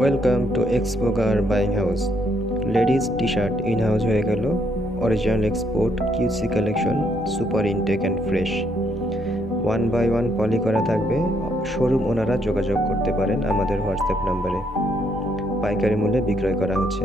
Welcome to expo car buying house. Ladies T shirt in house হয়ে গেল। Original export QC collection, super intact and fresh. 1 by 1 পলি করা থাকবে। Showroom ওনারা যোগাযোগ করতে পারেন আমাদের হোয়াটসঅ্যাপ নাম্বারে। পাইকারি মূল্যে বিক্রয় করা হচ্ছে।